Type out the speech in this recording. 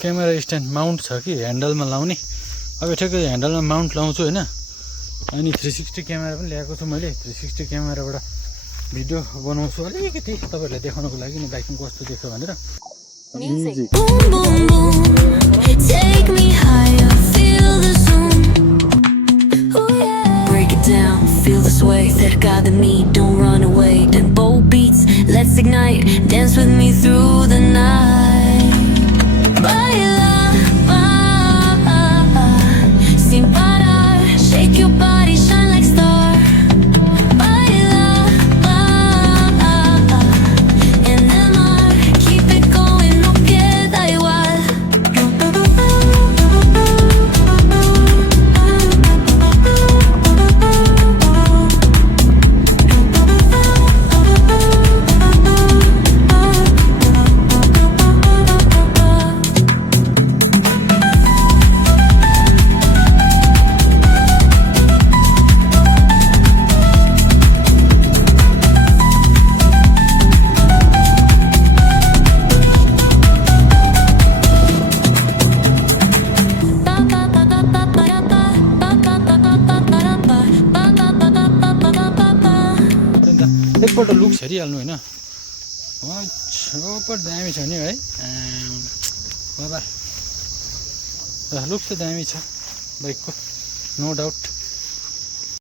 Camera stand Mount छ कि ह्यान्डलमा लाउने। अब ठ्याक्कै ह्यान्डलमा माउन्ट लाउँछु होइन। अनि 360 क्यामेरा पनि ल्याएको छु मैले। 360 क्यामेराबाट भिडियो बनाउँछु अलिकति तपाईँहरूलाई देखाउनको लागि नि बाइकमा कस्तो देख्यो भनेर। Music Boom, boom, boom. Take me higher, feel the zoom. Oh, yeah. Break it down, feel the sway. Cerca de mí, don't run away. Tempo beats, let's ignite. Dance with me through the night. Baila, sin parar. Shake your body, shine like star. Baila, en el mar. Keep it going, no queda igual. एकपल्ट looks हेरिहाल्नु होइन। Super दामी छ नि है बाबा। Looks त दामी छ बाइकको, नो डाउट।